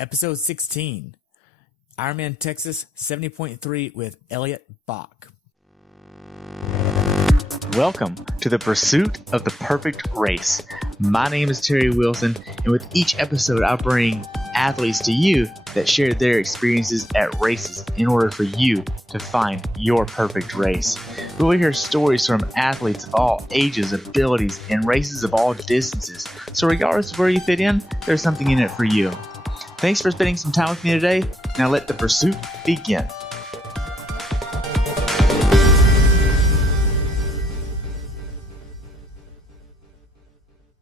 Episode 16, Ironman Texas 70.3 with Elliot, Bach. Welcome to the pursuit of the perfect race. My name is Terry Wilson, and with each episode, I bring athletes to you that share their experiences at races in order for you to find your perfect race. We will hear stories from athletes of all ages, abilities, and races of all distances. So regardless of where you fit in, there's something in it for you. Thanks for spending some time with me today. Now let the pursuit begin.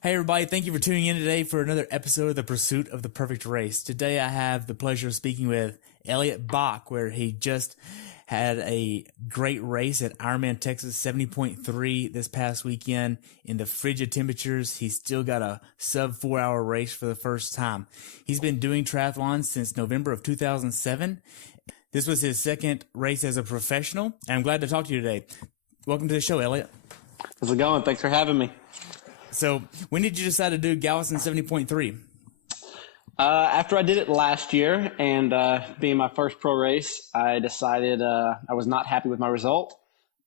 Hey everybody, thank you for tuning in today for another episode of the Pursuit of the Perfect Race. Today I have the pleasure of speaking with Elliot Bach, where he just had a great race at Ironman Texas 70.3 this past weekend in the frigid temperatures. He's still got a sub 4 hour race for the first time. He's been doing triathlons since November of 2007. This was his second race as a professional, and I'm glad to talk to you today. Welcome to the show, Elliot. How's it going? Thanks for having me. So when did you decide to do Galveston 70.3? After I did it last year and being my first pro race, I decided I was not happy with my result,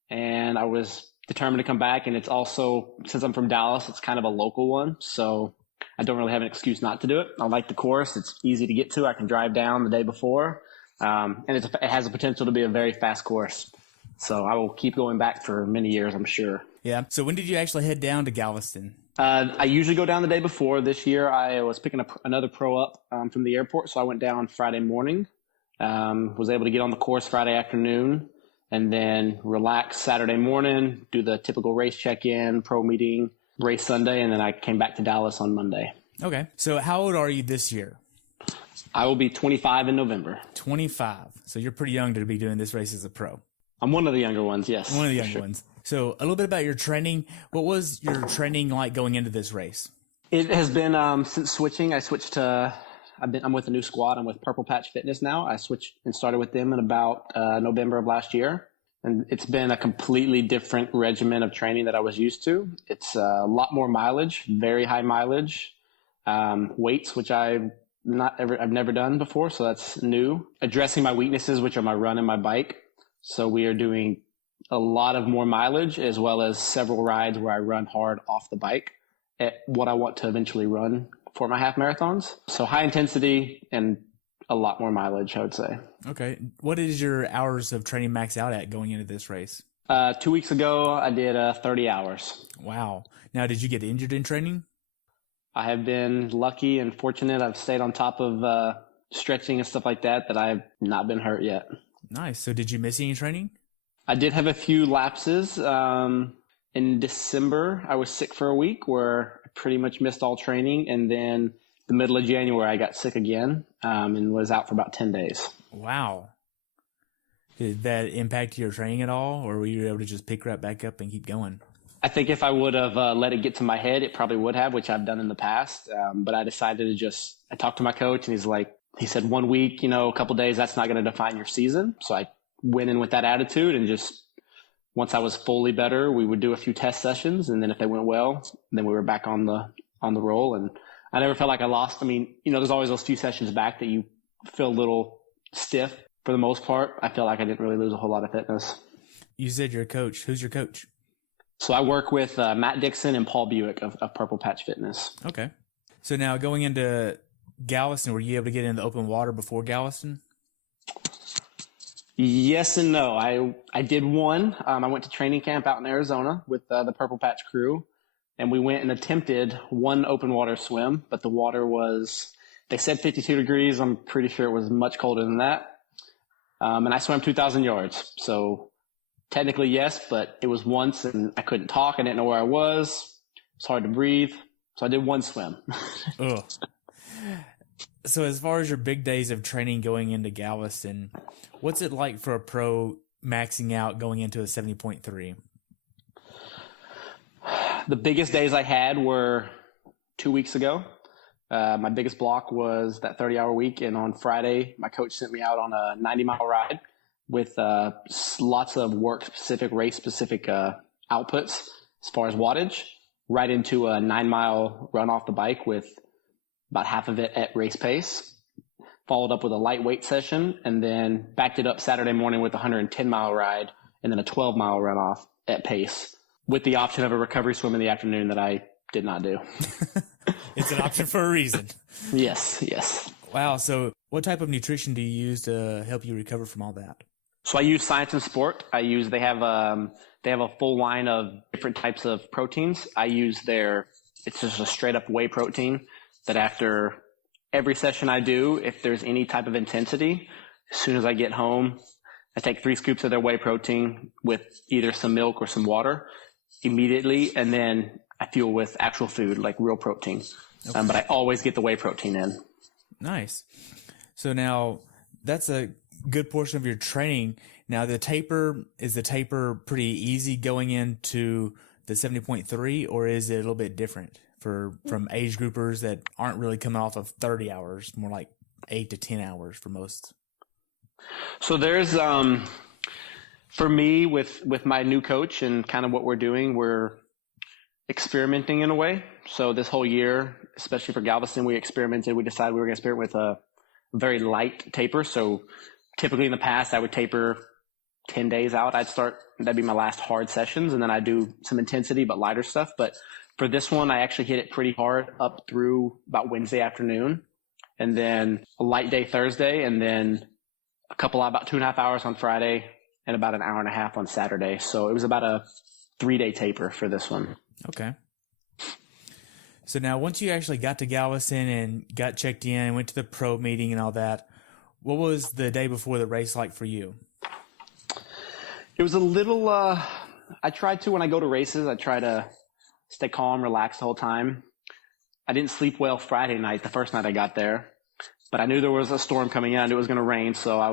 and I was determined to come back. And it's also, since I'm from Dallas, it's kind of a local one, so I don't really have an excuse not to do it. I like the course. It's easy to get to. I can drive down the day before, and it has the potential to be a very fast course. So I will keep going back for many years, I'm sure. Yeah. So when did you actually head down to Galveston? I usually go down the day before. This year, I was picking up another pro up from the airport, so I went down Friday morning, was able to get on the course Friday afternoon, and then relax Saturday morning, do the typical race check-in, pro meeting, race Sunday, and then I came back to Dallas on Monday. Okay. So how old are you this year? I will be 25 in November. 25. So you're pretty young to be doing this race as a pro. I'm one of the younger ones, yes. One of the younger ones. So a little bit about your training. What was your training like going into this race? It has been since switching. I switched to I'm with a new squad. I'm with Purple Patch Fitness now. I switched and started with them in about November of last year, and it's been a completely different regimen of training that I was used to. It's a lot more mileage, very high mileage, weights, which I've never done before, so that's new. Addressing my weaknesses, which are my run and my bike. So we are doing a lot of more mileage, as well as several rides where I run hard off the bike at what I want to eventually run for my half marathons. So high intensity and a lot more mileage, I would say. Okay. What is your hours of training max out at going into this race? 2 weeks ago, I did 30 hours. Wow. Now, did you get injured in training? I have been lucky and fortunate. I've stayed on top of stretching and stuff like that I've not been hurt yet. Nice. So did you miss any training? I did have a few lapses. In December, I was sick for a week where I pretty much missed all training. And then the middle of January, I got sick again and was out for about 10 days. Wow. Did that impact your training at all, or were you able to just pick right back up and keep going? I think if I would have let it get to my head, it probably would have, which I've done in the past. But I decided to I talked to my coach, and he said 1 week, a couple days, that's not going to define your season. So I went in with that attitude, and just once I was fully better, we would do a few test sessions, and then if they went well, then we were back on the roll. And I never felt like I lost. I mean, there's always those few sessions back that you feel a little stiff. For the most part, I feel like I didn't really lose a whole lot of fitness. You said your coach. Who's your coach? So I work with Matt Dixon and Paul Buick of Purple Patch Fitness. Okay. So now going into Galveston, were you able to get into the open water before Galveston? Yes and no. I did one. I went to training camp out in Arizona with the Purple Patch crew, and we went and attempted one open water swim, but the water was, they said 52 degrees. I'm pretty sure it was much colder than that. And I swam 2,000 yards. So technically yes, but it was once, and I couldn't talk. I didn't know where I was. It's hard to breathe. So I did one swim. Ugh. So as far as your big days of training going into Galveston, what's it like for a pro maxing out going into a 70.3? The biggest days I had were 2 weeks ago. My biggest block was that 30-hour week, and on Friday, my coach sent me out on a 90-mile ride with lots of work-specific, race-specific outputs as far as wattage, right into a 9-mile run off the bike with about half of it at race pace. followed up with a lightweight session, and then backed it up Saturday morning with a 110-mile ride and then a 12-mile runoff at pace with the option of a recovery swim in the afternoon that I did not do. It's an option for a reason. Yes. Wow. So what type of nutrition do you use to help you recover from all that? So I use Science and Sport. They have a full line of different types of proteins. I use it's just a straight up whey protein that after every session I do, if there's any type of intensity, as soon as I get home, I take 3 scoops of their whey protein with either some milk or some water immediately, and then I fuel with actual food, like real protein. Okay. But I always get the whey protein in. Nice. So now that's a good portion of your training. Now is the taper pretty easy going into the 70.3, or is it a little bit different from age groupers that aren't really coming off of 30 hours, more like 8 to 10 hours for most? So there's, for me with my new coach and kind of what we're doing, we're experimenting in a way. So this whole year, especially for Galveston, we decided we were going to experiment with a very light taper. So typically in the past, I would taper 10 days out. That'd be my last hard sessions. And then I do some intensity, but lighter stuff. But for this one, I actually hit it pretty hard up through about Wednesday afternoon, and then a light day Thursday, and then about 2.5 hours on Friday, and about an hour and a half on Saturday. So it was about a 3-day taper for this one. Okay. So now once you actually got to Galveston and got checked in, went to the pro meeting and all that, what was the day before the race like for you? It was a little, I tried to, when I go to races, I try to stay calm, relaxed the whole time. I didn't sleep well Friday night, the first night I got there, but I knew there was a storm coming in. I knew it was going to rain. So I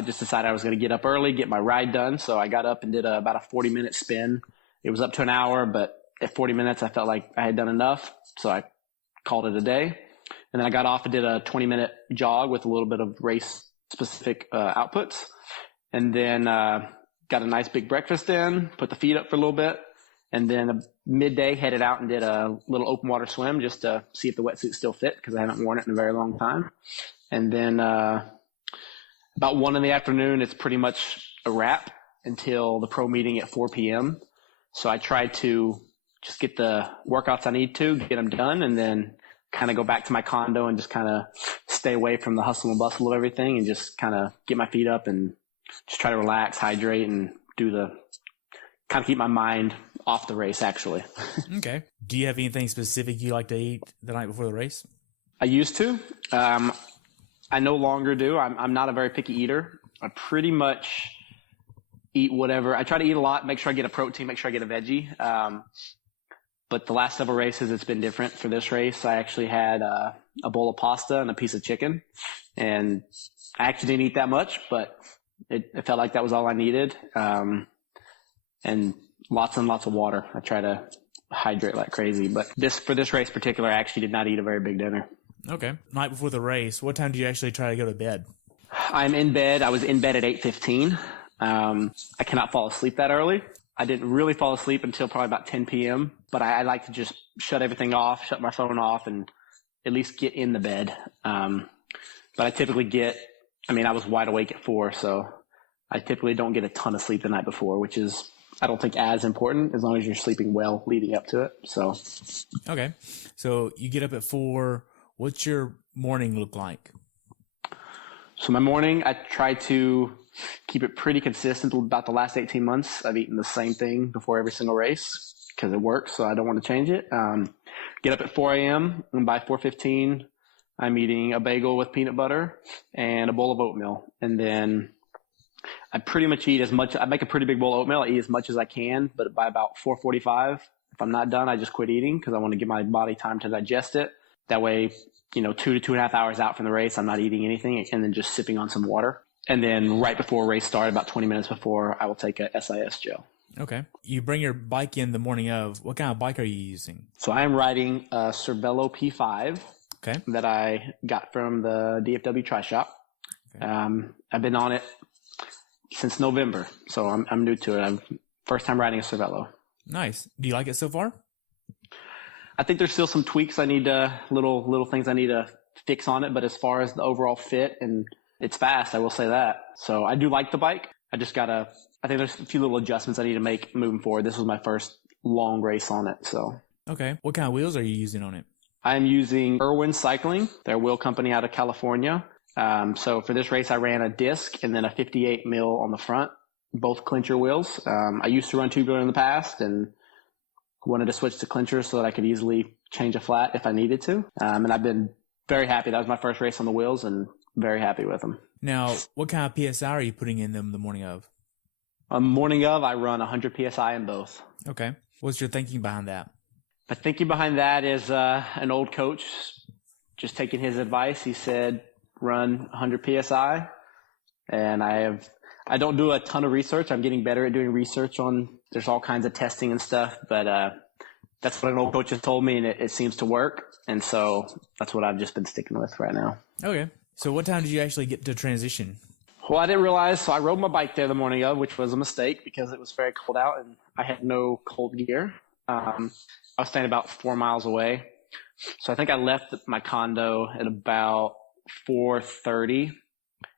just decided I was going to get up early, get my ride done. So I got up and did about a 40-minute spin. It was up to an hour, but at 40 minutes, I felt like I had done enough. So I called it a day. And then I got off and did a 20-minute jog with a little bit of race-specific outputs. And then got a nice big breakfast in, put the feet up for a little bit. And then midday headed out and did a little open water swim just to see if the wetsuit still fit, because I haven't worn it in a very long time. And then about 1 in the afternoon, it's pretty much a wrap until the pro meeting at 4 p.m. So I tried to just get the workouts I need to, get them done, and then kind of go back to my condo and just kind of stay away from the hustle and bustle of everything, and just kind of get my feet up and just try to relax, hydrate, and kind of keep my mind off the race, actually. Okay. Do you have anything specific you like to eat the night before the race? I used to. I no longer do. I'm not a very picky eater. I pretty much eat whatever. I try to eat a lot, make sure I get a protein, make sure I get a veggie. But the last several races, it's been different. For this race, I actually had a bowl of pasta and a piece of chicken. And I actually didn't eat that much, but it felt like that was all I needed. And lots and lots of water. I try to hydrate like crazy. But for this race in particular, I actually did not eat a very big dinner. Okay. Night before the race, what time do you actually try to go to bed? I'm in bed. I was in bed at 8:15. I cannot fall asleep that early. I didn't really fall asleep until probably about 10 p.m. But I like to just shut everything off, shut my phone off, and at least get in the bed. But I typically I was wide awake at 4, so I typically don't get a ton of sleep the night before, which is, I don't think, as important as long as you're sleeping well leading up to it. So, okay. So you get up at 4. What's your morning look like? So my morning, I try to keep it pretty consistent. About the last 18 months, I've eaten the same thing before every single race because it works, so I don't want to change it. Get up at 4 a.m., and by 4:15, I'm eating a bagel with peanut butter and a bowl of oatmeal. And then I pretty much eat I make a pretty big bowl of oatmeal. I eat as much as I can, but by about 4:45, if I'm not done, I just quit eating because I want to give my body time to digest it. That way, 2 to 2.5 hours out from the race, I'm not eating anything, and then just sipping on some water. And then right before race start, about 20 minutes before, I will take a SIS gel. Okay. You bring your bike in the morning of. What kind of bike are you using? So I am riding a Cervelo P5 that I got from the DFW Tri-Shop. Okay. I've been on it since November, so I'm new to it. I'm first time riding a Cervelo. Nice. Do you like it so far? I think there's still some tweaks little things I need to fix on it, but as far as the overall fit and it's fast, I will say that. So I do like the bike. I think there's a few little adjustments I need to make moving forward. This was my first long race on it. So. Okay. What kind of wheels are you using on it? I'm using Irwin Cycling, their wheel company out of California. So for this race, I ran a disc and then a 58 mil on the front, both clincher wheels. I used to run tubular in the past and wanted to switch to clincher so that I could easily change a flat if I needed to. And I've been very happy. That was my first race on the wheels and very happy with them. Now, what kind of PSI are you putting in them the morning of? Morning of, I run 100 PSI in both. Okay. What's your thinking behind that? My thinking behind that is an old coach, just taking his advice. He said, run 100 PSI. And I don't do a ton of research. I'm getting better at doing research there's all kinds of testing and stuff, but that's what an old coach has told me, and it seems to work. And so that's what I've just been sticking with right now. Okay. So what time did you actually get to transition? Well, I didn't realize, so I rode my bike there the morning of, which was a mistake because it was very cold out and I had no cold gear. I was staying about 4 miles away. So I think I left my condo at about 4:30,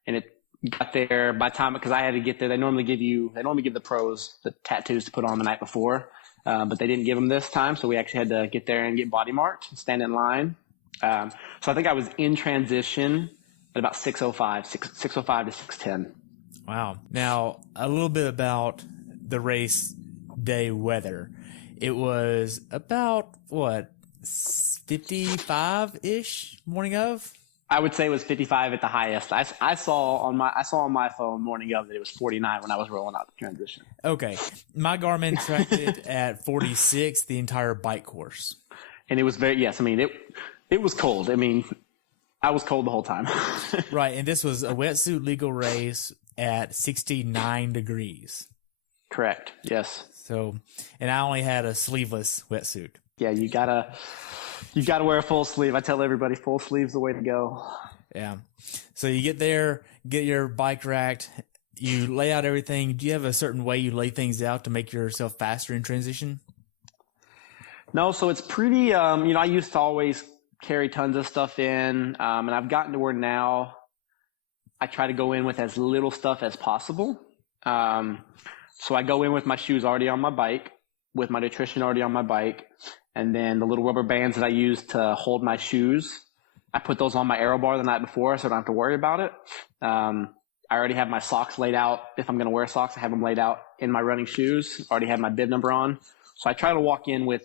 and it got there by time, because I had to get there. They normally give the pros the tattoos to put on the night before, but they didn't give them this time. So we actually had to get there and get body marked and stand in line. So I think I was in transition at about 6:05 to 6:10. Wow. Now, a little bit about the race day weather. It was about, 55-ish morning of? I would say it was 55 at the highest. I saw on my phone morning of that it was 49 when I was rolling out the transition. Okay. My Garmin tracked it at 46 the entire bike course. And it was it was cold. I mean, I was cold the whole time. Right. And this was a wetsuit legal race at 69 degrees. Correct. Yes. So, and I only had a sleeveless wetsuit. Yeah, you gotta wear a full sleeve. I tell everybody full sleeve's the way to go. Yeah. So you get there, get your bike racked, you lay out everything. Do you have a certain way you lay things out to make yourself faster in transition? No, so it's pretty, I used to always carry tons of stuff in, and I've gotten to where now I try to go in with as little stuff as possible. So I go in with my shoes already on my bike, with my nutrition already on my bike, and then the little rubber bands that I use to hold my shoes, I put those on my aero bar the night before so I don't have to worry about it. I already have my socks laid out. If I'm going to wear socks, I have them laid out in my running shoes. I already have my bib number on. So I try to walk in with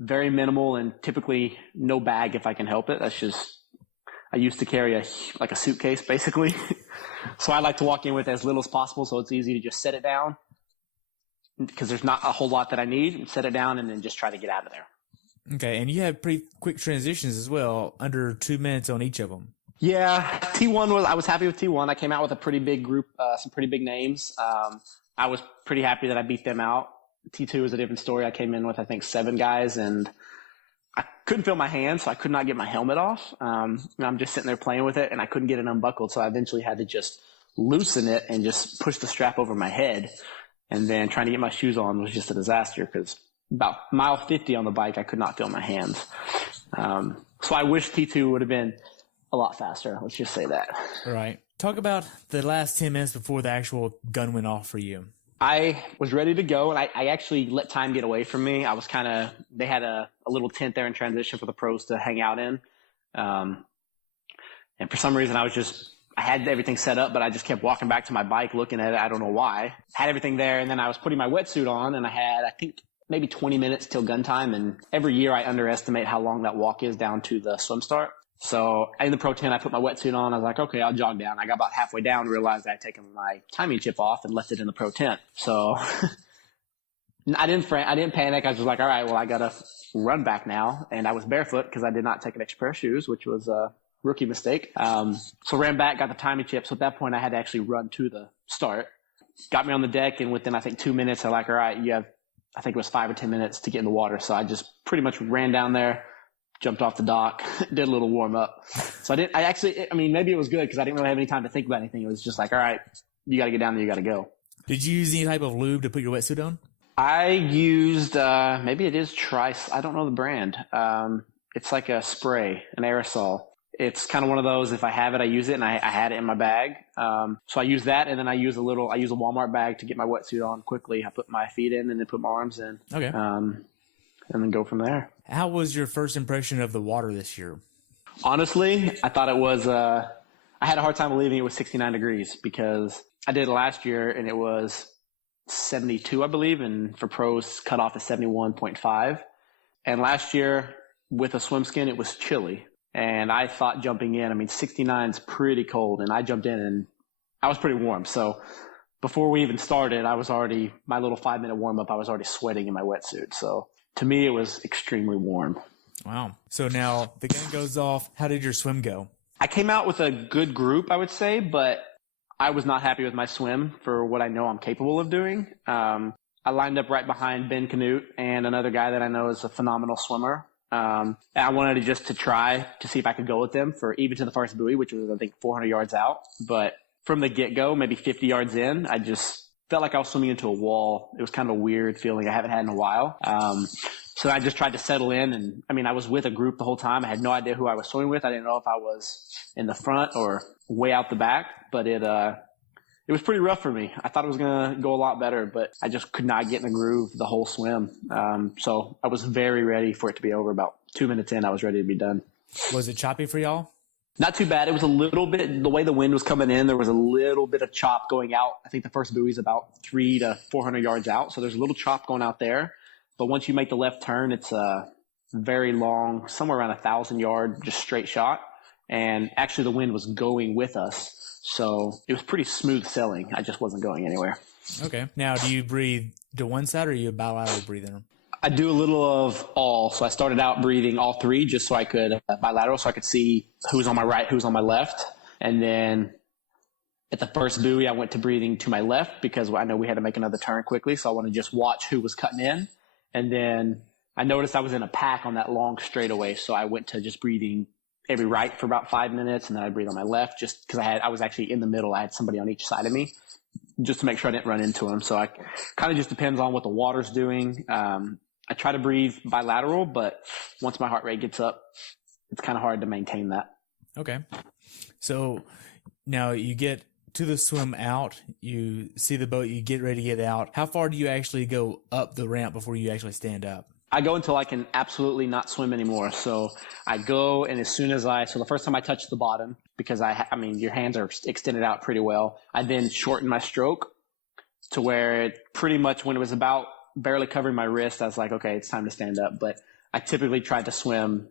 very minimal and typically no bag if I can help it. I used to carry a suitcase basically. So I like to walk in with as little as possible so it's easy to just set it down, because there's not a whole lot that I need, and set it down and then just try to get out of there. Okay. And you had pretty quick transitions as well, under 2 minutes on each of them. Yeah. I was happy with T1. I came out with a pretty big group, some pretty big names. I was pretty happy that I beat them out. T2 was a different story. I came in with, I think, 7 guys, and I couldn't feel my hands, so I could not get my helmet off. And I'm just sitting there playing with it, and I couldn't get it unbuckled, so I eventually had to just loosen it and just push the strap over my head. And then trying to get my shoes on was just a disaster, because about mile 50 on the bike, I could not feel my hands. So I wish T2 would have been a lot faster. Let's just say that. Right. Talk about the last 10 minutes before the actual gun went off for you. I was ready to go, and I actually let time get away from me. They had a little tent there in transition for the pros to hang out in. And for some reason I had everything set up, but I just kept walking back to my bike looking at it. I don't know why. Had everything there, and then I was putting my wetsuit on, and I had, I think, maybe 20 minutes till gun time. And every year I underestimate how long that walk is down to the swim start. So in the pro tent, I put my wetsuit on. I was like, okay, I'll jog down. I got about halfway down, realized I had taken my timing chip off and left it in the pro tent. So I didn't panic. I was just like, all right, well, I got to run back now. And I was barefoot because I did not take an extra pair of shoes, which was a rookie mistake. So ran back, got the timing chip. So at that point I had to actually run to the start. Got me on the deck, and within, I think, 2 minutes, they're like, all right, you have, I think it was 5 or 10 minutes to get in the water. So I just pretty much ran down there, jumped off the dock, did a little warm up. So maybe it was good because I didn't really have any time to think about anything. It was just like, all right, you got to get down there, you got to go. Did you use any type of lube to put your wetsuit on? I used, maybe it is Trice. I don't know the brand. It's like a spray, an aerosol. It's kind of one of those, if I have it, I use it, and I had it in my bag. So I use that, and then I use a Walmart bag to get my wetsuit on quickly. I put my feet in and then put my arms in. Okay. And then go from there. How was your first impression of the water this year? Honestly, I thought it was, I had a hard time believing it was 69 degrees because I did it last year and it was 72, I believe. And for pros, cut off is 71.5. And last year with a swim skin, it was chilly. And I thought jumping in, 69 is pretty cold. And I jumped in and I was pretty warm. So before we even started, my little 5-minute warm up, I was already sweating in my wetsuit. So to me, it was extremely warm. Wow. So now the gun goes off. How did your swim go? I came out with a good group, I would say, but I was not happy with my swim for what I know I'm capable of doing. I lined up right behind Ben Canute and another guy that I know is a phenomenal swimmer. And I wanted to try to see if I could go with them for even to the first buoy, which was, I think, 400 yards out. But from the get-go, maybe 50 yards in, I just felt like I was swimming into a wall. It was kind of a weird feeling I haven't had in a while. So I just tried to settle in. And I was with a group the whole time. I had no idea who I was swimming with. I didn't know if I was in the front or way out the back, but it was pretty rough for me. I thought it was going to go a lot better, but I just could not get in the groove the whole swim. So I was very ready for it to be over. About 2 minutes in, I was ready to be done. Was it choppy for y'all? Not too bad. It was a little bit, the way the wind was coming in, there was a little bit of chop going out. I think the first buoy is about 300 to 400 yards out. So there's a little chop going out there. But once you make the left turn, it's a very long, somewhere around 1,000 yard, just straight shot. And actually the wind was going with us. So it was pretty smooth sailing. I just wasn't going anywhere. Okay. Now, do you breathe to one side or are you a bilateral breather? I do a little of all. So I started out breathing all three just so I could, bilateral, so I could see who's on my right, who's on my left. And then at the first buoy, I went to breathing to my left because I know we had to make another turn quickly. So I wanted to just watch who was cutting in. And then I noticed I was in a pack on that long straightaway. So I went to just breathing every right for about 5 minutes. And then I breathe on my left just because I was actually in the middle. I had somebody on each side of me just to make sure I didn't run into him. So I kind of just depends on what the water's doing. I try to breathe bilateral, but once my heart rate gets up, it's kind of hard to maintain that. Okay. So now you get to the swim out, you see the boat, you get ready to get out. How far do you actually go up the ramp before you actually stand up? I go until I can absolutely not swim anymore. So I go, and as soon as so the first time I touch the bottom, because your hands are extended out pretty well, I then shorten my stroke to where it pretty much, when it was about barely covering my wrist, I was like, okay, it's time to stand up. But I typically tried to swim.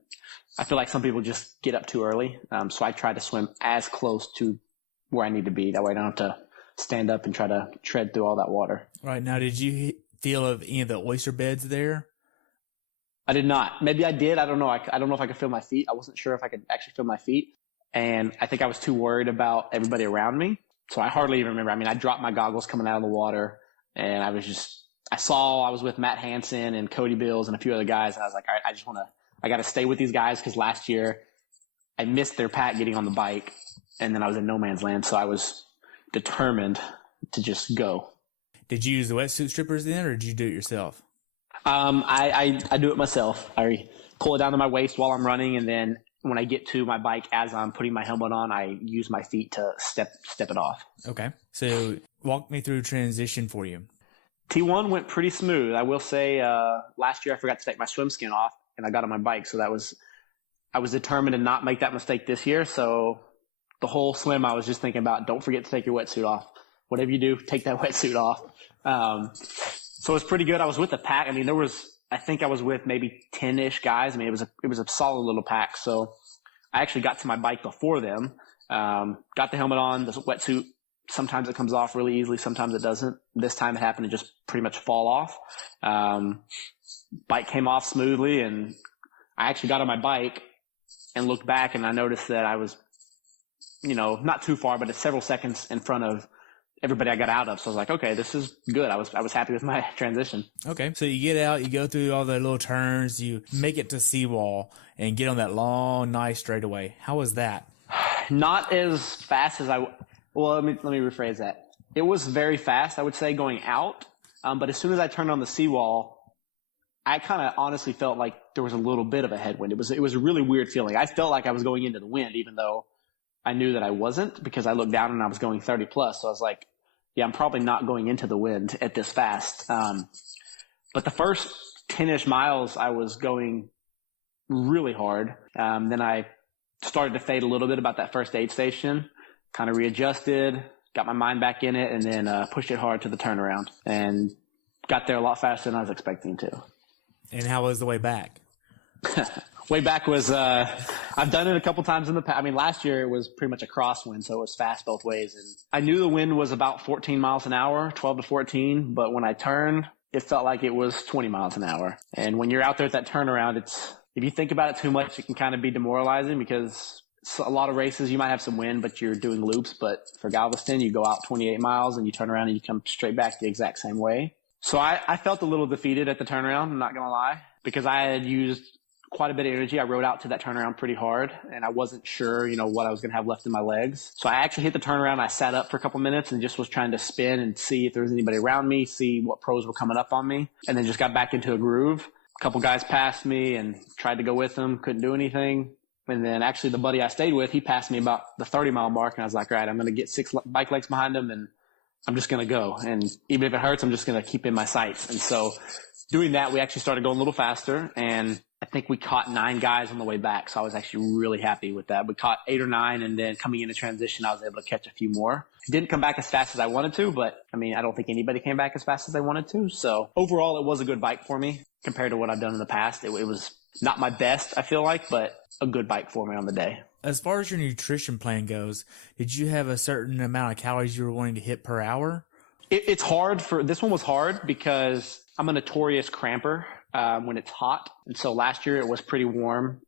I feel like some people just get up too early. So I try to swim as close to where I need to be. That way I don't have to stand up and try to tread through all that water. Right. Now, did you feel of any of the oyster beds there? I did not. Maybe I did. I don't know. I don't know if I could feel my feet. I wasn't sure if I could actually feel my feet. And I think I was too worried about everybody around me. So I hardly even remember. I dropped my goggles coming out of the water, and I was with Matt Hansen and Cody Bills and a few other guys. And I was like, all right, I got to stay with these guys because last year I missed their pack getting on the bike, and then I was in no man's land. So I was determined to just go. Did you use the wetsuit strippers then, or did you do it yourself? I do it myself. I pull it down to my waist while I'm running, and then when I get to my bike, as I'm putting my helmet on, I use my feet to step it off. Okay. So walk me through transition for you. T1 went pretty smooth. I will say, last year I forgot to take my swim skin off and I got on my bike. So I was determined to not make that mistake this year. So the whole swim, I was just thinking about, don't forget to take your wetsuit off. Whatever you do, take that wetsuit off. So it was pretty good. I was with a pack. I think I was with maybe 10-ish guys. It was a solid little pack. So I actually got to my bike before them, got the helmet on, the wetsuit. Sometimes it comes off really easily. Sometimes it doesn't. This time it happened to just pretty much fall off. Bike came off smoothly, and I actually got on my bike and looked back, and I noticed that I was, not too far, but it's several seconds in front of everybody I got out of. So I was like, okay, this is good. I was happy with my transition. Okay. So you get out, you go through all the little turns, you make it to seawall and get on that long, nice straightaway. How was that? Not as fast as let me rephrase that. It was very fast, I would say, going out. But as soon as I turned on the seawall, I kind of honestly felt like there was a little bit of a headwind. It was a really weird feeling. I felt like I was going into the wind, even though I knew that I wasn't, because I looked down and I was going 30 plus. So I was like, yeah, I'm probably not going into the wind at this fast. But the first 10-ish miles, I was going really hard. Then I started to fade a little bit about that first aid station, kind of readjusted, got my mind back in it, and then pushed it hard to the turnaround and got there a lot faster than I was expecting to. And how was the way back? Way back was, I've done it a couple times in the past. I mean, last year it was pretty much a crosswind, so it was fast both ways. And I knew the wind was about 14 miles an hour, 12 to 14, but when I turned, it felt like it was 20 miles an hour. And when you're out there at that turnaround, if you think about it too much, it can kind of be demoralizing, because a lot of races you might have some wind, but you're doing loops. But for Galveston, you go out 28 miles and you turn around and you come straight back the exact same way. So I felt a little defeated at the turnaround, I'm not going to lie, because I had used quite a bit of energy. I rode out to that turnaround pretty hard, and I wasn't sure, what I was going to have left in my legs. So I actually hit the turnaround. I sat up for a couple minutes and just was trying to spin and see if there was anybody around me, see what pros were coming up on me, and then just got back into a groove. A couple guys passed me and tried to go with them, couldn't do anything. And then actually the buddy I stayed with, he passed me about the 30-mile mark, and I was like, all right, I'm going to get 6 bike legs behind him, and I'm just going to go. And even if it hurts, I'm just going to keep in my sights. And so doing that, we actually started going a little faster, and I think we caught 9 guys on the way back. So I was actually really happy with that. We caught 8 or 9, and then coming into transition, I was able to catch a few more. Didn't come back as fast as I wanted to, but I mean, I don't think anybody came back as fast as they wanted to. So overall, it was a good bike for me compared to what I've done in the past. It was not my best, I feel like, but a good bike for me on the day. As far as your nutrition plan goes, did you have a certain amount of calories you were wanting to hit per hour? It's hard this one was hard because I'm a notorious cramper when it's hot. And so last year it was pretty warm.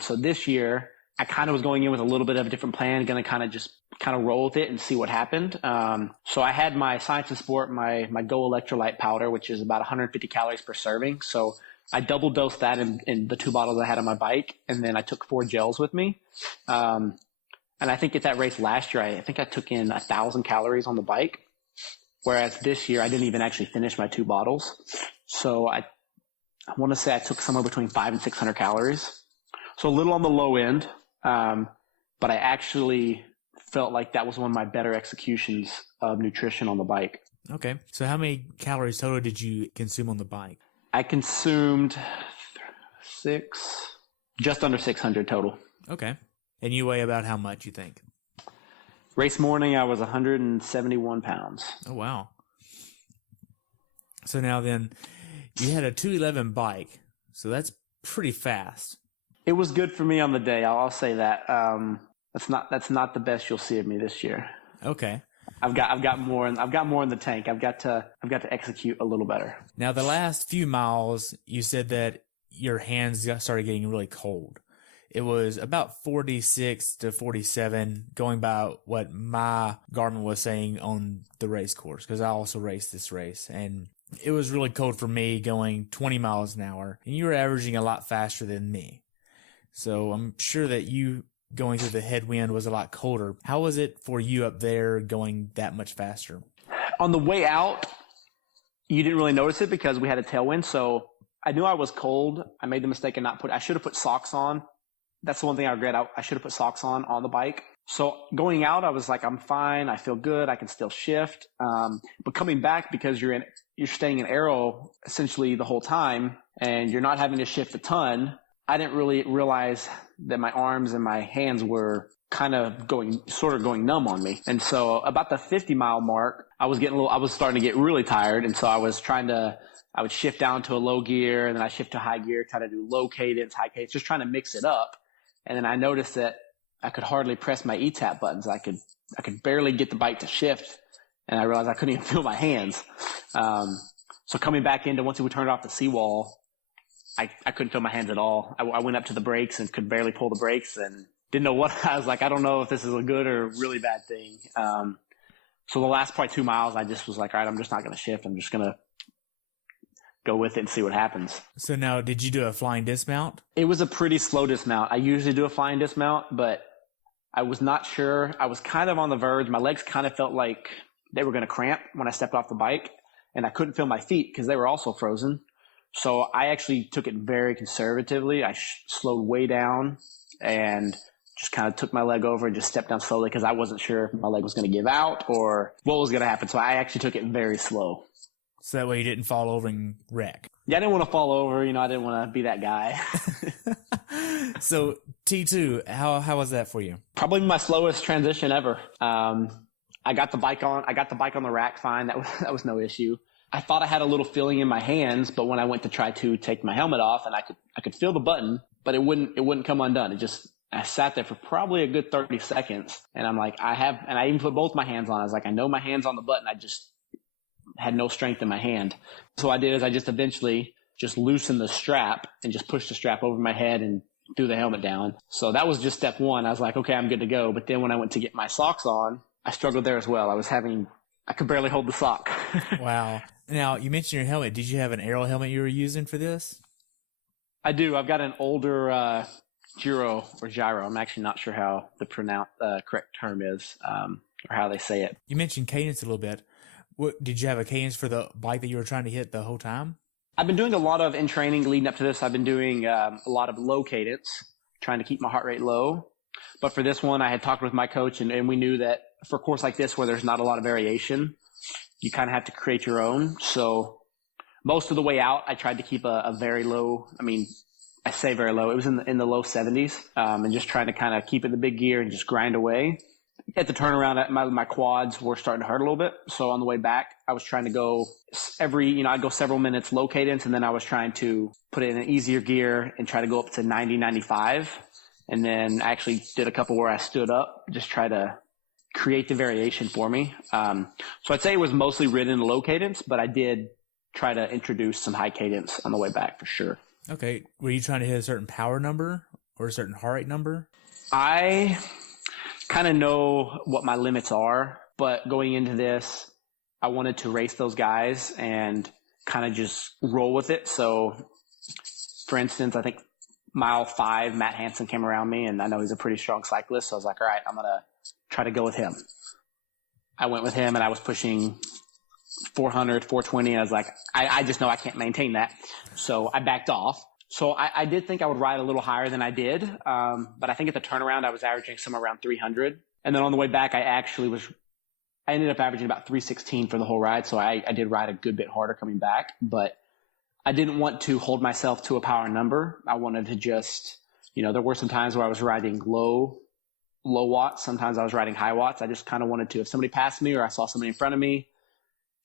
So this year I kind of was going in with a little bit of a different plan, going to kind of roll with it and see what happened. So I had my Science and Sport, my Go Electrolyte powder, which is about 150 calories per serving. So I double dosed that in the 2 bottles I had on my bike. And then I took 4 gels with me. And I think at that race last year, I think I took in 1,000 calories on the bike. Whereas this year I didn't even actually finish my 2 bottles. So I want to say I took somewhere between 500 and 600 calories. So a little on the low end. But I actually felt like that was one of my better executions of nutrition on the bike. Okay. So how many calories total did you consume on the bike? I consumed just under 600 total. Okay. And you weigh about how much, you think? Race morning, I was 171 pounds. Oh, wow. So now then, you had a 211 bike, so that's pretty fast. It was good for me on the day. I'll say that. That's not the best you'll see of me this year. Okay. I've got more in the tank. I've got to execute a little better. Now, the last few miles, you said that your hands started getting really cold. It was about 46 to 47, going by what my Garmin was saying on the race course, because I also raced this race. And it was really cold for me going 20 miles an hour, and you were averaging a lot faster than me. So I'm sure that you going through the headwind was a lot colder. How was it for you up there going that much faster? On the way out, you didn't really notice it because we had a tailwind. So I knew I was cold. I made the mistake of I should have put socks on. That's the one thing I regret. I should have put socks on the bike. So going out, I was like, I'm fine. I feel good. I can still shift. But coming back, because you're staying in aero essentially the whole time and you're not having to shift a ton, I didn't really realize that my arms and my hands were kind of going numb on me. And so about the 50-mile mark, I was starting to get really tired. And so I would shift down to a low gear, and then I shift to high gear, try to do low cadence, high cadence, just trying to mix it up. And then I noticed that I could hardly press my ETAP buttons. I could barely get the bike to shift, and I realized I couldn't even feel my hands. So coming back into, once we turned off the seawall, I couldn't feel my hands at all. I went up to the brakes and could barely pull the brakes and didn't know what. I was like, I don't know if this is a good or really bad thing. So the last probably 2 miles, I just was like, all right, I'm just not going to shift. I'm just going to go with it and see what happens. So now, did you do a flying dismount? It was a pretty slow dismount. I usually do a flying dismount, but I was not sure. I was kind of on the verge. My legs kind of felt like they were going to cramp when I stepped off the bike, and I couldn't feel my feet because they were also frozen. So I actually took it very conservatively. I slowed way down and just kind of took my leg over and just stepped down slowly because I wasn't sure if my leg was going to give out or what was going to happen. So I actually took it very slow. So that way you didn't fall over and wreck. Yeah, I didn't want to fall over. I didn't want to be that guy. So T2, how was that for you? Probably my slowest transition ever. I got the bike on the rack fine. That was no issue. I thought I had a little feeling in my hands, but when I went to try to take my helmet off and I could feel the button, but it wouldn't come undone. I sat there for probably a good 30 seconds and I'm like, and I even put both my hands on. I was like, I know my hand's on the button. I just had no strength in my hand. So what I did is I just eventually just loosened the strap and just pushed the strap over my head and threw the helmet down. So that was just step one. I was like, okay, I'm good to go. But then when I went to get my socks on, I struggled there as well. I could barely hold the sock. Wow. Now, you mentioned your helmet. Did you have an aero helmet you were using for this? I do. I've got an older gyro. I'm actually not sure how the correct term is or how they say it. You mentioned cadence a little bit. Did you have a cadence for the bike that you were trying to hit the whole time? I've been doing a lot of, in training leading up to this, I've been doing a lot of low cadence, trying to keep my heart rate low. But for this one, I had talked with my coach and we knew that for a course like this where there's not a lot of variation, you kind of have to create your own. So most of the way out, I tried to keep a very low, I say very low. It was in the low 70s and just trying to kind of keep it in the big gear and just grind away. At the turnaround, my quads were starting to hurt a little bit. So on the way back, I was trying to go I'd go several minutes low cadence, and then I was trying to put it in an easier gear and try to go up to 90, 95. And then I actually did a couple where I stood up, just try to create the variation for me. So I'd say it was mostly ridden in low cadence, but I did try to introduce some high cadence on the way back for sure. Okay. Were you trying to hit a certain power number or a certain heart rate number? I kind of know what my limits are, but going into this, I wanted to race those guys and kind of just roll with it. So for instance, I think mile 5, Matt Hansen came around me and I know he's a pretty strong cyclist. So I was like, all right, I'm going to try to go with him. I went with him and I was pushing 400, 420. And I was like, I just know I can't maintain that. So I backed off. So I did think I would ride a little higher than I did. But I think at the turnaround, I was averaging somewhere around 300. And then on the way back, I ended up averaging about 316 for the whole ride. So I did ride a good bit harder coming back, but I didn't want to hold myself to a power number. I wanted to just, there were some times where I was riding low watts. Sometimes I was riding high watts. I just kind of wanted to, if somebody passed me or I saw somebody in front of me,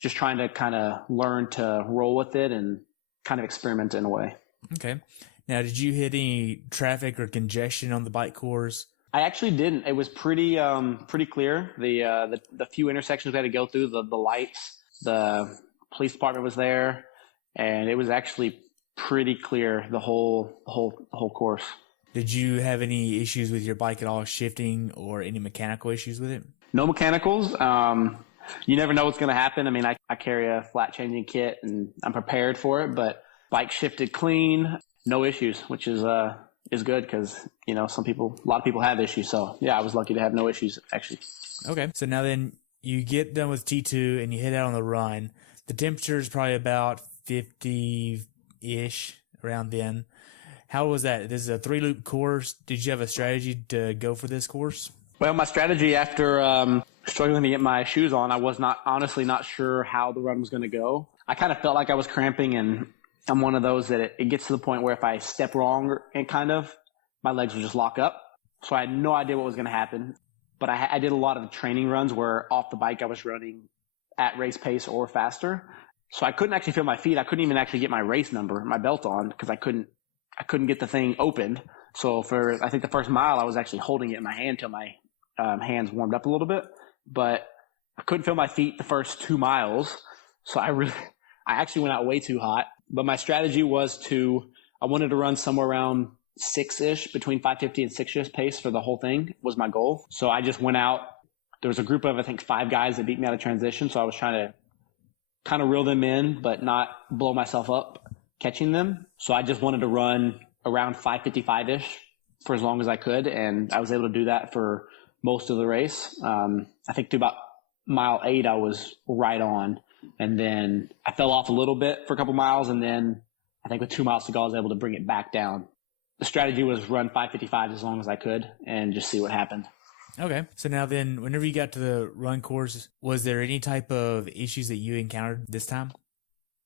just trying to kind of learn to roll with it and kind of experiment in a way. Okay. Now, did you hit any traffic or congestion on the bike course? I actually didn't. It was pretty clear. The few intersections we had to go through, the lights, the police department was there, and it was actually pretty clear the whole course. Did you have any issues with your bike at all shifting or any mechanical issues with it? No mechanicals. You never know what's going to happen. I carry a flat changing kit and I'm prepared for it, but bike shifted clean, no issues, which is good because, a lot of people have issues. So yeah, I was lucky to have no issues actually. Okay. So now then you get done with T2 and you head out on the run. The temperature is probably about 50-ish around then. How was that? This is a 3-loop course. Did you have a strategy to go for this course? Well, my strategy after struggling to get my shoes on, I was honestly not sure how the run was going to go. I kind of felt like I was cramping, and I'm one of those that it gets to the point where if I step wrong my legs would just lock up. So I had no idea what was going to happen. But I did a lot of training runs where off the bike I was running at race pace or faster. So I couldn't actually feel my feet. I couldn't even actually get my race number, my belt on, because I couldn't get the thing opened. So for, I think the first mile, I was actually holding it in my hand till my hands warmed up a little bit. But I couldn't feel my feet the first 2 miles. So I actually went out way too hot. But my strategy was I wanted to run somewhere around 6-ish, between 550 and 6-ish pace for the whole thing was my goal. So I just went out. There was a group of, I think, 5 guys that beat me out of transition. So I was trying to kind of reel them in, but not blow myself up catching them. So I just wanted to run around 555-ish for as long as I could. And I was able to do that for most of the race. I think to about mile 8, I was right on. And then I fell off a little bit for a couple miles. And then I think with 2 miles to go, I was able to bring it back down. The strategy was run 5:55 as long as I could and just see what happened. Okay. So now then, whenever you got to the run course, was there any type of issues that you encountered this time?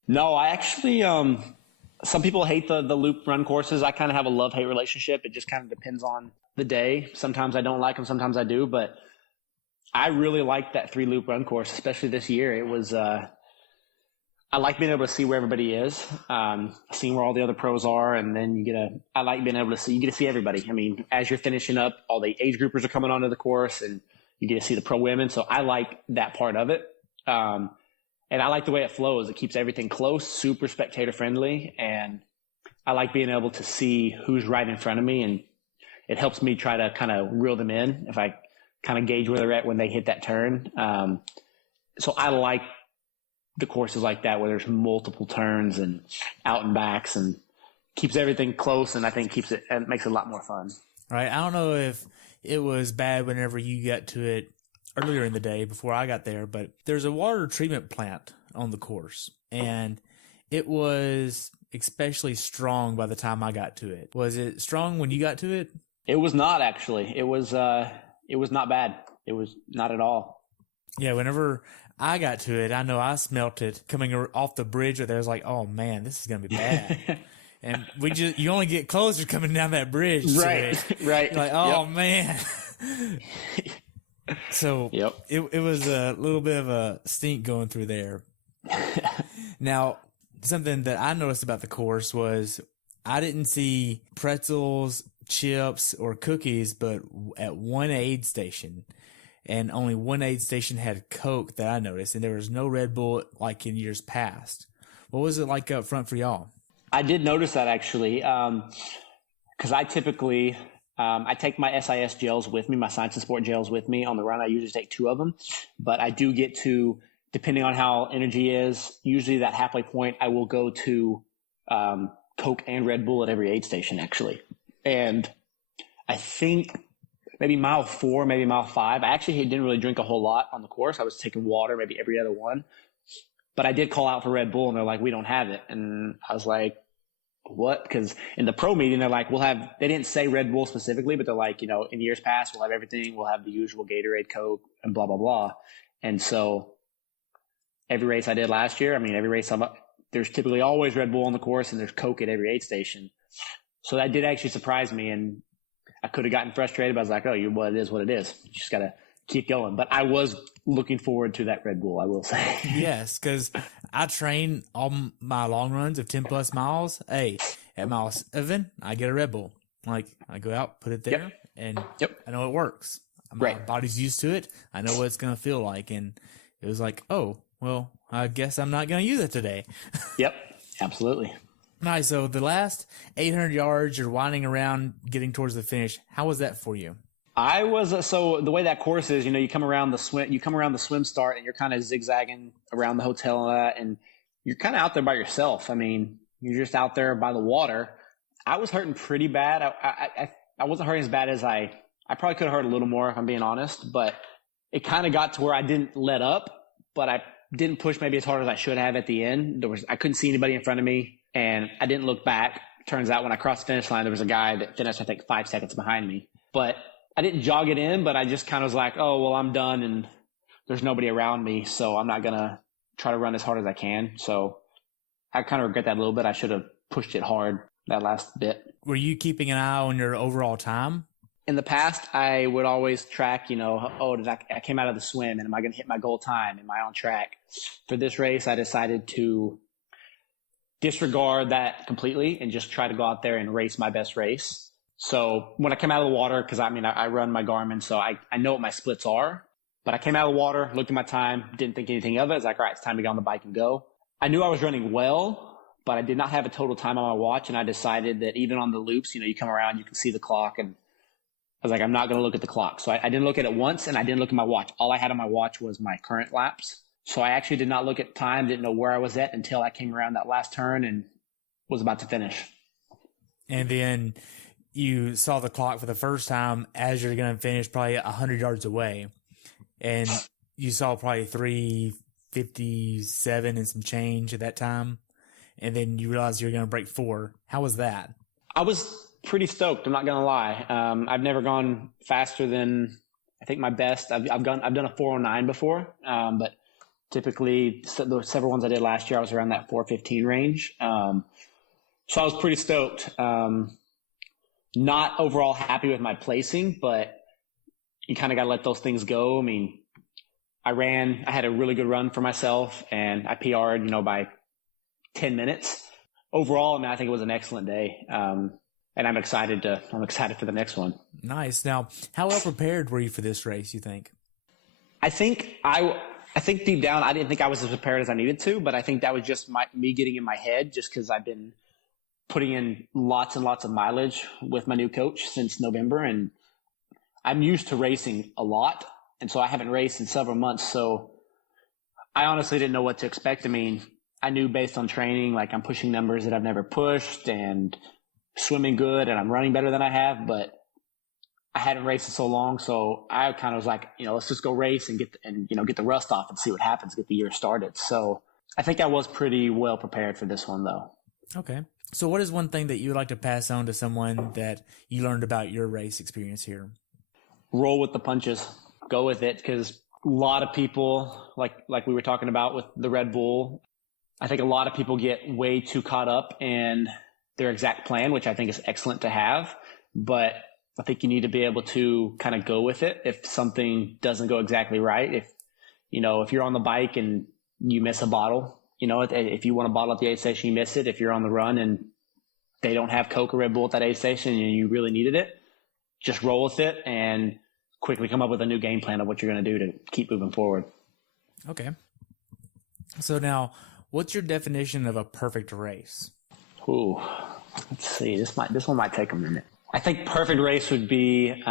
No, I actually, some people hate the loop run courses. I kind of have a love-hate relationship. It just kind of depends on the day. Sometimes I don't like them, sometimes I do, but I really liked that 3-loop run course, especially this year. It was, I like being able to see where everybody is, seeing where all the other pros are, and then I like being able to see, you get to see everybody. I mean, as you're finishing up, all the age groupers are coming onto the course, and you get to see the pro women. So I like that part of it. And I like the way it flows. It keeps everything close, super spectator friendly. And I like being able to see who's right in front of me. And it helps me try to kind of reel them in if I kind of gauge where they're at when they hit that turn. So I like the courses like that where there's multiple turns and out and backs and keeps everything close. And I think makes it a lot more fun. Right. I don't know if it was bad whenever you got to it earlier in the day before I got there, but there's a water treatment plant on the course, and it was especially strong by the time I got to it. Was it strong when you got to it? It was not actually. It was not bad. It was not at all. Yeah, whenever I got to it, I know I smelt it coming off the bridge there. I was like, oh man, this is going to be bad. And you only get closer coming down that bridge. Right. Right. You're like, oh man. So it was a little bit of a stink going through there. Now, something that I noticed about the course was I didn't see pretzels, chips, or cookies, but at one aid station. And only one aid station had Coke that I noticed, and there was no Red Bull like in years past. What was it like up front for y'all? I did notice that actually, because I typically I take my SIS gels with me, my Science and Sport gels with me on the run. I usually take 2 of them, but I do get to, depending on how energy is, usually that halfway point, I will go to Coke and Red Bull at every aid station actually. And I think maybe mile 4, maybe mile 5, I actually didn't really drink a whole lot on the course. I was taking water, maybe every other one, but I did call out for Red Bull and they're like, we don't have it. And I was like, what? Because in the pro meeting, they're like, they didn't say Red Bull specifically, but they're like, in years past, we'll have everything. We'll have the usual Gatorade, Coke, and blah, blah, blah. And so every race I did last year, every race there's typically always Red Bull on the course and there's Coke at every aid station. So that did actually surprise me. And I could have gotten frustrated, but I was like, well, it is what it is. You just got to keep going. But I was looking forward to that Red Bull, I will say. Yes, because I train all my long runs of 10 plus miles. Hey, at mile 7, I get a Red Bull. Like, I go out, put it there, and I know it works. My body's used to it. I know what it's going to feel like. And it was like, oh, well, I guess I'm not going to use it today. Yep, absolutely. Nice. So the last 800 yards, you're winding around, getting towards the finish. How was that for you? I was so the way that course is, you come around the swim start, and you're kind of zigzagging around the hotel and you're kind of out there by yourself. You're just out there by the water. I was hurting pretty bad. I wasn't hurting as bad as I probably could have hurt a little more if I'm being honest, but it kind of got to where I didn't let up, but I didn't push maybe as hard as I should have at the end. I couldn't see anybody in front of me and I didn't look back. Turns out when I crossed the finish line, there was a guy that finished, I think, 5 seconds behind me, but I didn't jog it in, but I just kind of was like, oh, well, I'm done and there's nobody around me, so I'm not going to try to run as hard as I can. So I kind of regret that a little bit. I should have pushed it hard that last bit. Were you keeping an eye on your overall time? In the past, I would always track, I came out of the swim and am I going to hit my goal time? Am I on track? For this race, I decided to disregard that completely and just try to go out there and race my best race. So when I came out of the water, because I run my Garmin, so I know what my splits are. But I came out of the water, looked at my time, didn't think anything of it. I was like, all right, it's time to get on the bike and go. I knew I was running well, but I did not have a total time on my watch. And I decided that even on the loops, you come around, you can see the clock. And I was like, I'm not going to look at the clock. So I didn't look at it once, and I didn't look at my watch. All I had on my watch was my current laps. So I actually did not look at time, didn't know where I was at until I came around that last turn and was about to finish. And then you saw the clock for the first time as you're going to finish probably 100 yards away. And you saw probably 3:57 and some change at that time. and then you realized you're going to break 4. How was that? I was pretty stoked. I'm not going to lie. I've never gone faster than, I think my best. I've done a 4:09 before, but typically the several ones I did last year, I was around that 4:15 range. So I was pretty stoked. Not overall happy with my placing, but you kind of got to let those things go. I mean, I had a really good run for myself, and I PR'd, by 10 minutes. Overall, I think it was an excellent day. And I'm excited for the next one. Nice. Now, how well prepared were you for this race, you think? I think deep down, I didn't think I was as prepared as I needed to, but I think that was just me getting in my head, just because I've been putting in lots and lots of mileage with my new coach since November, and I'm used to racing a lot. And so I haven't raced in several months. So I honestly didn't know what to expect. I mean, I knew based on training, like I'm pushing numbers that I've never pushed and swimming good, and I'm running better than I have, but I hadn't raced in so long. So I kind of was like, let's just go race and get the rust off and see what happens, get the year started. So I think I was pretty well prepared for this one though. Okay. So what is one thing that you would like to pass on to someone that you learned about your race experience here? Roll with the punches. Go with it, because a lot of people, like we were talking about with the Red Bull, I think a lot of people get way too caught up in their exact plan, which I think is excellent to have. But I think you need to be able to kind of go with it if something doesn't go exactly right. If you're on the bike and you miss a bottle, if you want a bottle at the aid station, you miss it. If you're on the run and they don't have Coke or Red Bull at that aid station and you really needed it, just roll with it and quickly come up with a new game plan of what you're going to do to keep moving forward. Okay. So now, what's your definition of a perfect race? Ooh, let's see. This one might take a minute. I think perfect race would be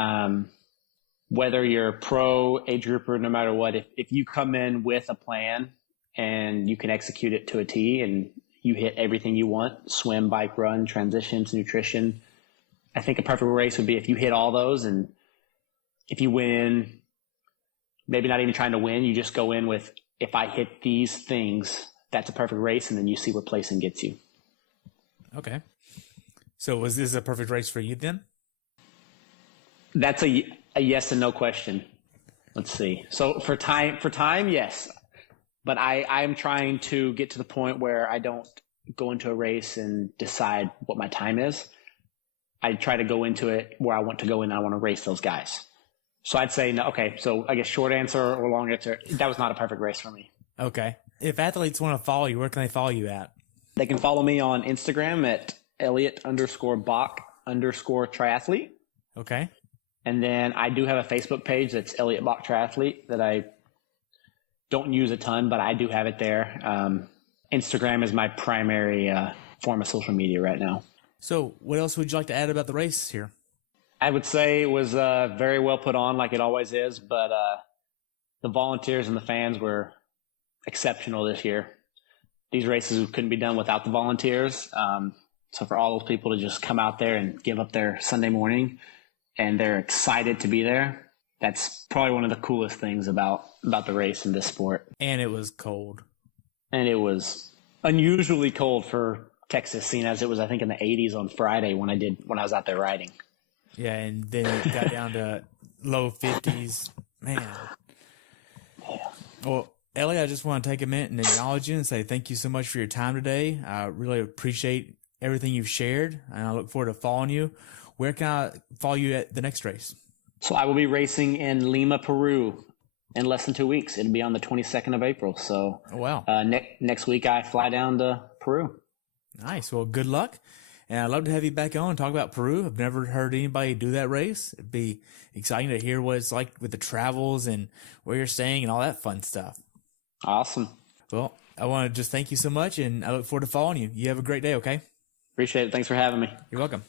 whether you're pro, age grouper, no matter what. If you come in with a plan and you can execute it to a T and you hit everything you want, swim, bike, run, transitions, nutrition, I think a perfect race would be if you hit all those, and if you win, maybe not even trying to win, you just go in with, if I hit these things, that's a perfect race, and then you see what placing gets you. Okay. So was this a perfect race for you then? That's a yes and no question. Let's see. So for time, yes. But I'm trying to get to the point where I don't go into a race and decide what my time is. I try to go into it where I want to go in, and I want to race those guys. So I'd say no. Okay. So I guess short answer or long answer, that was not a perfect race for me. Okay. If athletes want to follow you, where can they follow you at? They can follow me on Instagram at Elliot_Bach_triathlete. Okay. And then I do have a Facebook page that's Elliot Bach Triathlete that I don't use a ton, but I do have it there. Instagram is my primary form of social media right now. So what else would you like to add about the race here? I would say it was very well put on, like it always is, but the volunteers and the fans were exceptional this year. These races couldn't be done without the volunteers. So for all those people to just come out there and give up their Sunday morning and they're excited to be there, that's probably one of the coolest things about the race in this sport. And it was cold. And it was unusually cold for Texas, seeing as it was, I think, in the 80s on Friday when I was out there riding. Yeah, and then it got down to low 50s. Man. Yeah. Well, Elliot, I just want to take a minute and acknowledge you and say thank you so much for your time today. I really appreciate everything you've shared, and I look forward to following you. Where can I follow you at the next race? So I will be racing in Lima, Peru in less than 2 weeks. It'll be on the 22nd of April. So wow. Next week I fly down to Peru. Nice. Well, good luck. And I'd love to have you back on and talk about Peru. I've never heard anybody do that race. It'd be exciting to hear what it's like with the travels and where you're staying and all that fun stuff. Awesome. Well, I want to just thank you so much, and I look forward to following you. You have a great day, okay? Appreciate it. Thanks for having me. You're welcome.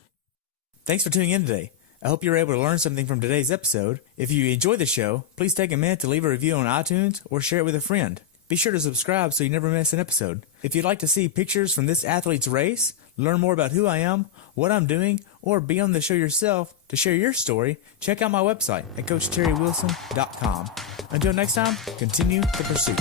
Thanks for tuning in today. I hope you were able to learn something from today's episode. If you enjoyed the show, please take a minute to leave a review on iTunes or share it with a friend. Be sure to subscribe so you never miss an episode. If you'd like to see pictures from this athlete's race, learn more about who I am, what I'm doing, or be on the show yourself to share your story, check out my website at CoachTerryWilson.com. Until next time, continue the pursuit.